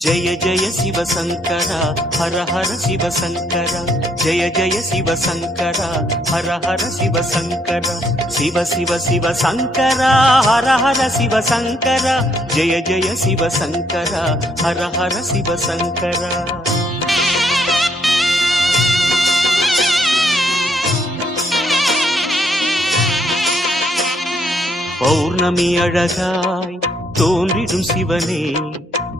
जय जय शिव शंकर हर हर शिव शंकर जय जय शिव शंकर हर हर शिव शंकर शिव शिव शिव शंकर हर हर शिव शंकर जय जय शिव शंकर हर हर शिव शंकर பௌர்ணமி அழகாய் தோன்றிடும் சிவனே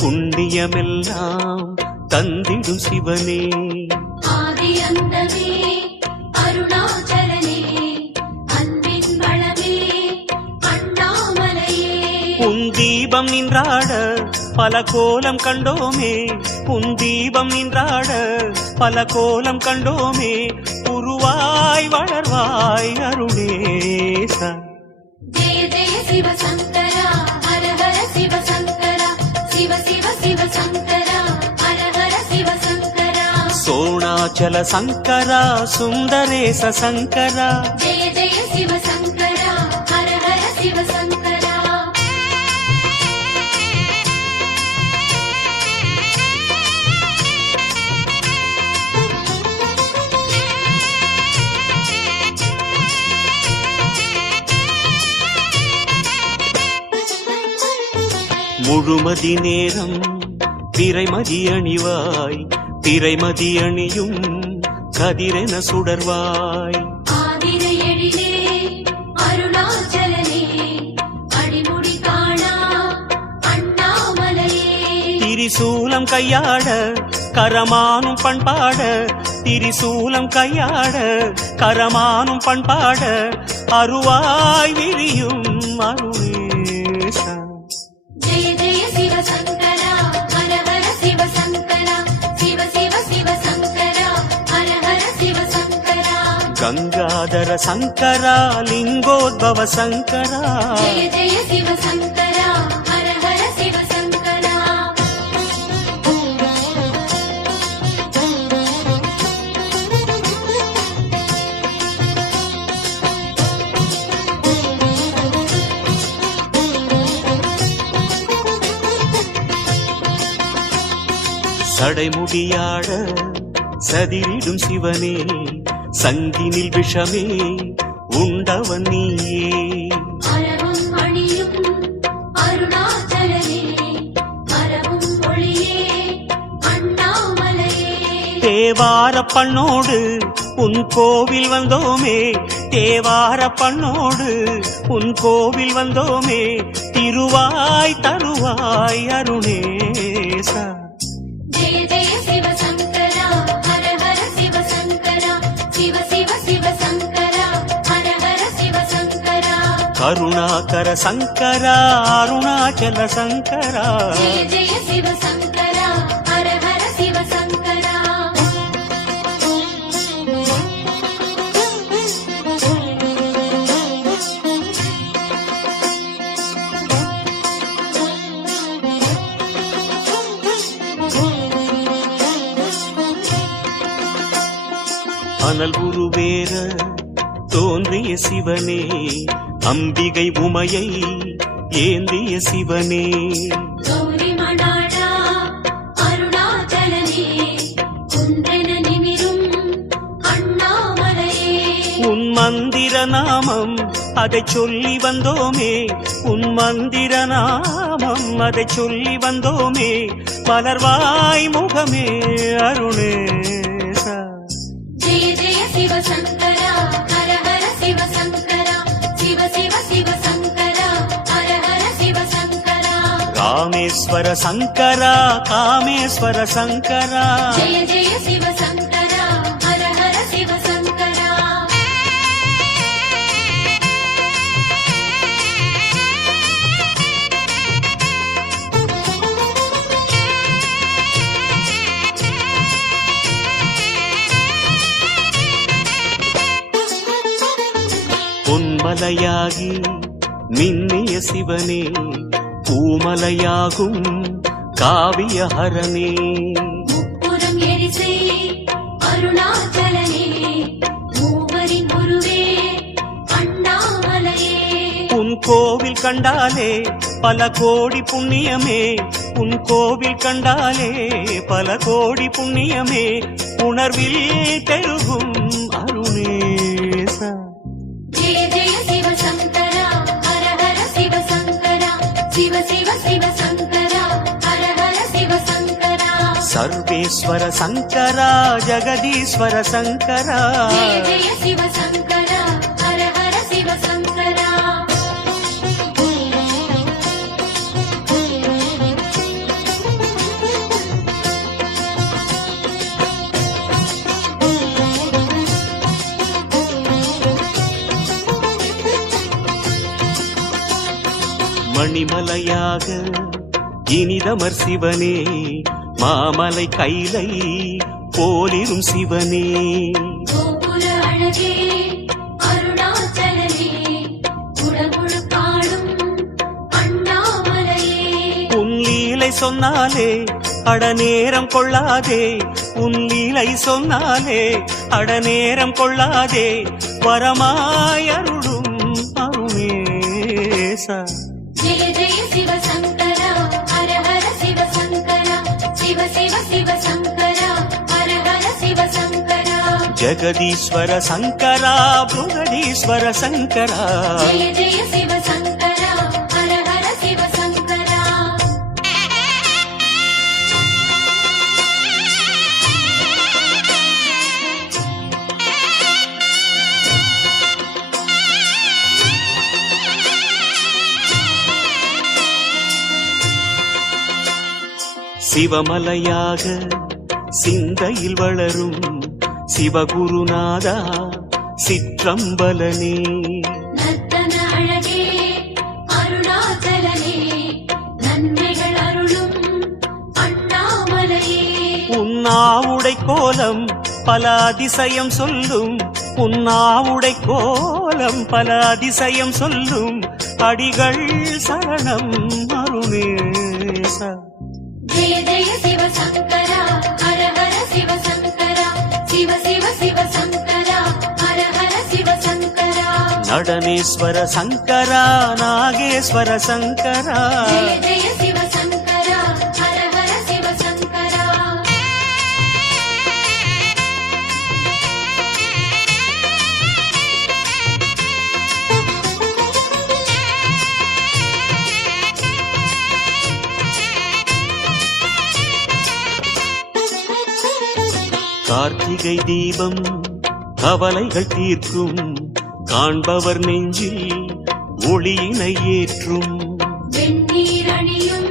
புண்ணியமெல்லாம் தந்திடும் சிவனே ஆதி அந்தமே அருணாச்சலனே அன்பின் வளமே அண்ணாமலையே உன் தீபம் நின்றாட பல கோலம் கண்டோமே உன் தீபம் நின்றாட பல கோலம் கண்டோமே உருவாய் வளர்வாய் அருணேசா जय जय शिव शंकरा हर हर शिव शंकरा शिव शिव शिव शंकरा हर हर शिव शंकरा सोणाचल शंकरा सुंदरेश शंकरा जय जय शिव शंकरा हर हर शिव शंकरा முழுமதி நேரம் திரைமதி அணிவாய் திரைமதி அணியும் கதிரென சுடர்வாய் ஆதிரை எழிலே அருணாச்சலனே அடிமுடி காணா அண்ணாமலையே திரிசூலம் கையாட கரமானும் பண்பாட திரிசூலம் கையாட கரமானும் பண்பாட அருவாய் விரியும் அருணேசா जय जय शिव शंकरा हर हर शिव शंकरा शिव शिव शिव शंकरा हर हर शिव शंकरा गंगाधर शंकरा लिंगोद्भव शंकरा जय जय शिव शंकरा हर हर शिव शंकरा சடைமுடியாட சதிரிடும் சிவனே சங்கினில் விஷமே உண்டவன் நீயே அழகும் மணியும் அருணாச்சலனே மரபும் ஒளியே அண்ணாமலையே தேவார பண்ணோடு உன் கோவில் வந்தோமே தேவார பண்ணோடு உன் கோவில் வந்தோமே திருவாய் தருவாய் அருணேசா जय जय शिव शंकरा हर हर शिव शंकरा शिव शिव शिव शंकरा हर हर शिव शंकरा கருணாகர சங்கரா அருணாச்சல சங்கரா जय जय शिव शंकरा हर हर शिव शंकरा அனல் உருவேற தோன்றிய சிவனே அம்பிகை உமையை ஏந்திய சிவனே கௌரி மணாளா அருணாச்சலனே குன்றென நிமிரும் அண்ணாமலையே உன் மந்திர நாமம் அதை சொல்லி வந்தோமே உன் மந்திர நாமம் அதை சொல்லி வந்தோமே மலர்வாய் முகமே அருணேசா जय जय शिव शंकरा हर हर शिव शंकरा शिव शिव शिव शंकरा हर हर शिव शंकरा ராமேஸ்வர சங்கரா காமேஸ்வர சங்கரா जय जय शिव शंकरा हर हर शिव शंकरा பொன்மலையாகி மின்னிய சிவனே பூமலையாகும் காவியஹரனே முப்புறம் எரிசை அருணாச்சலனே மூவரின் குருவே அண்ணாமலையே உன் கோவில் கண்டாலே பல கோடி புண்ணியமே உன் கோவில் கண்டாலே பல கோடி புண்ணியமே உணர்வில் பெருகும் அருணேசா. ஜெய ஜெய சிவ சங்கரா ஹர ஹர சிவ சங்கரா சிவ சிவ சிவ சங்கரா ஹர ஹர சிவ சங்கரா. சர்வேஸ்வர சங்கரா ஜெகதீஸ்வர சங்கரா. ஜெய ஜெய சிவ சங்கரா ஹர ஹர சிவ சங்கரா. மணிமலையாக இனிதமர் சிவனே மாமலை கைலை போலிரும் சிவனே. கோபுர அழகே அருணாச்சலனே குடகுடு பாடும் அண்ணாமலையே. உன் லீலை சொன்னாலே அடநேரம் கொள்ளாதே, உன் லீலை சொன்னாலே அடநேரம் கொள்ளாதே, வரமாயருளும் அருணேசா. ஜெய ஜெய சிவ சங்கரா ஹர ஹர சிவ சங்கரா சிவ சிவ சிவ சங்கரா ஹர ஹர சிவ சங்கரா. ஜெகதீஸ்வர சங்கரா புருடீஸ்வர சங்கரா. ஜெய ஜெய சிவ சங்கரா ஹர ஹர சிவ சங்கரா. சிவமலையாக சிந்தையில் வளரும் சிவகுருநாதா சிற்றம்பலனே. நர்த்தன அழகே அருணாச்சலனே நன்மைகள் அருளும் அண்ணாமலையே. உன்னாவுடை கோலம் பல அதிசயம் சொல்லும், உன்னாவுடை கோலம் பல அதிசயம் சொல்லும், அடிகள் சரணம் அருணேசா. ஜெய ஜெய சிவ சங்கரா ஹர ஹர சிவ சங்கரா சிவ சிவ சிவ சங்கரா ஹர ஹர சிவ சங்கரா. நடனேஸ்வர சங்கரா நாகேஸ்வர சங்கரா. ஜெய ஜெய சிவ சங்கரா ஹர ஹர சிவ சங்கரா. கார்த்திகை தீபம் கவலைகள் தீர்க்கும், காண்பவர் நெஞ்சில் ஒளியினை ஏற்றும். வெந்நீர் அணியும்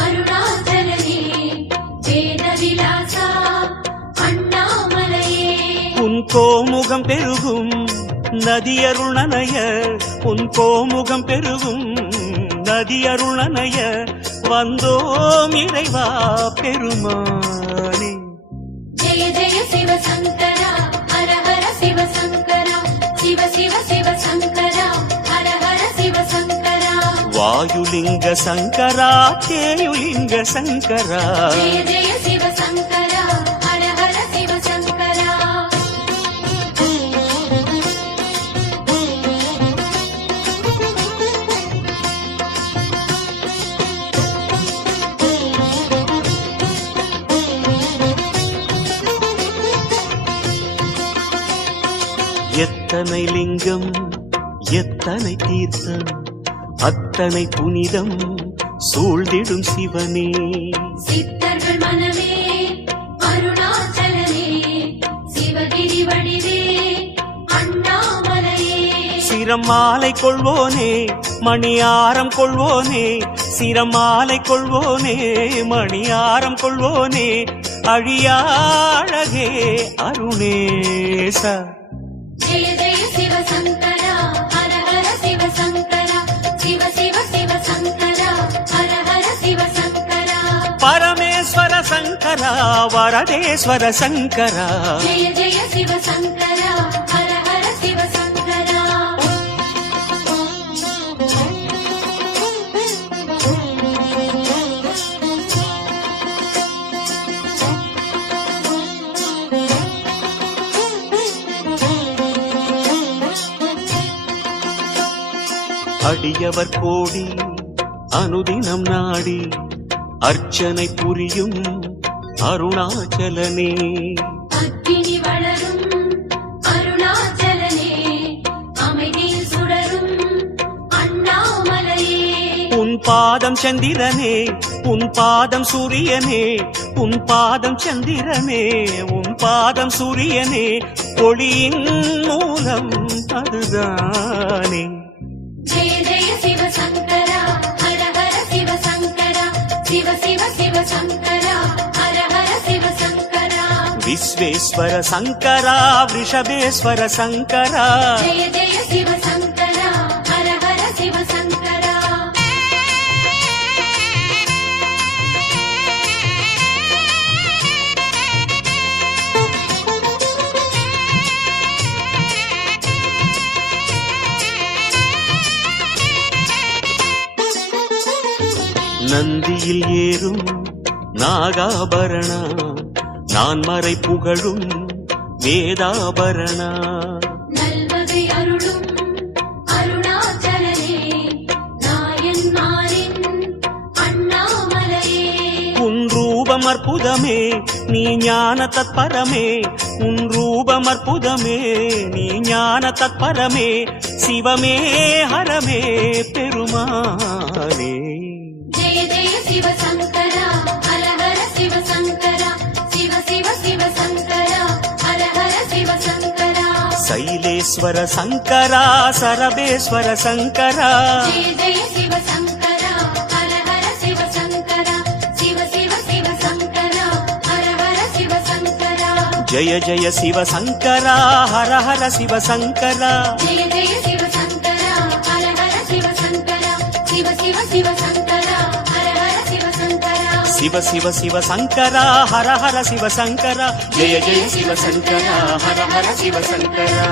அருணாச்சலனே வேத விலாசா அண்ணாமலையே. உன் கோமுகம் பெருகும் நதியருணனய, உன் கோமுகம் பெருகும் நதியருணனய, வந்தோம் இறைவா பெருமானே. ஜெய ஜெய சிவ சங்கரா ஹர ஹர சிவ சங்கரா சிவ சிவ சிவ சங்கரா ஹர ஹர சிவ சங்கரா. வாயுலிங்க சங்கரா கேயுலிங்க சங்கரா. ஜெய ஜெய சிவ சங்கரா ஹர ஹர சிவ சங்கரா. எத்தனை லிங்கம் எத்தனை தீர்த்தம் அத்தனை புனிதம் சூழ்ந்திடும் சிவனே. சித்தர்கள் மனமே அருணாச்சலனே சிவகிரி வடிவே அண்ணாமலையே. சிரம் மாலை கொள்வோனே மணியாரம் கொள்வோனே, சிரம் மாலை கொள்வோனே மணியாரம் கொள்வோனே, அழியாழகே அருணேசா. ஜெய ஜெய சிவ சங்கரா ஹர ஹர சிவ சங்கரா சிவ சிவ சிவ சங்கரா ஹர ஹர சிவ சங்கரா. பரமேஸ்வர சங்கரா வரதேஸ்வர சங்கரா. ஜெய ஜெய சிவ சங்கரா ஹர ஹர சிவ சங்கரா. அடியவர் கோடி அனுதினம் நாடி அர்ச்சனை புரியும் அருணாச்சலனே அக்கினி வளரும் அருணாச்சலனே அமைதியில் சுடரும் அண்ணாமலையே உன் பாதம் சந்திரனே உன் பாதம் சூரியனே உன் பாதம் சந்திரனே உன் பாதம் சூரியனே ஒளியின் மூலம் அதுதானே ஜெய ஜெய சிவசங்கரா ஹர ஹர சிவசங்கரா சிவ சிவ சிவசங்கரா ஹர ஹர சிவசங்கரா விஸ்வேஸ்வர சங்கரா ரிஷபேஸ்வர சங்கரா ஜெய ஜெய சிவசங்கரா ஹர ஹர சிவசங்கரா நந்தியில் ஏறும் நாகாபரணா நான் மறை புகழும் வேதாபரணா நல்வகை அருளும் அருணாச்சலனே நாயன்மாரின் அண்ணாமலையே உன் ரூபம் அற்புதமே நீ ஞான தத்பரமே உன் ரூபம் அற்புதமே நீ ஞான தத்பரமே சிவமே ஹரமே பெருமானே ஜெய ஜெய சிவசங்கரா ஹர ஹர சிவசங்கரா சிவ சிவ சிவசங்கரா ஹர ஹர சிவசங்கரா சைலேஸ்வர சங்கரா சரபேஸ்வர சங்கரா ஜெய ஜெய சிவசங்கரா ஹர ஹர சிவசங்கரா சிவ சிவ சிவசங்கரா ஹர ஹர சிவசங்கரா ஜய ஜய சிவ சங்கரா ஹர ஹர சிவ சங்கரா ஜெய ஜெய சிவசங்கரா ஹர ஹர சிவசங்கரா சிவ சிவ சிவசங்கரா ஹர ஹர சிவசங்கரா சிவ சிவ சிவ சங்கரா ஹர ஹர சிவ சங்கரா ஜய ஜய சிவ சங்கரா ஹர ஹர சிவ சங்கரா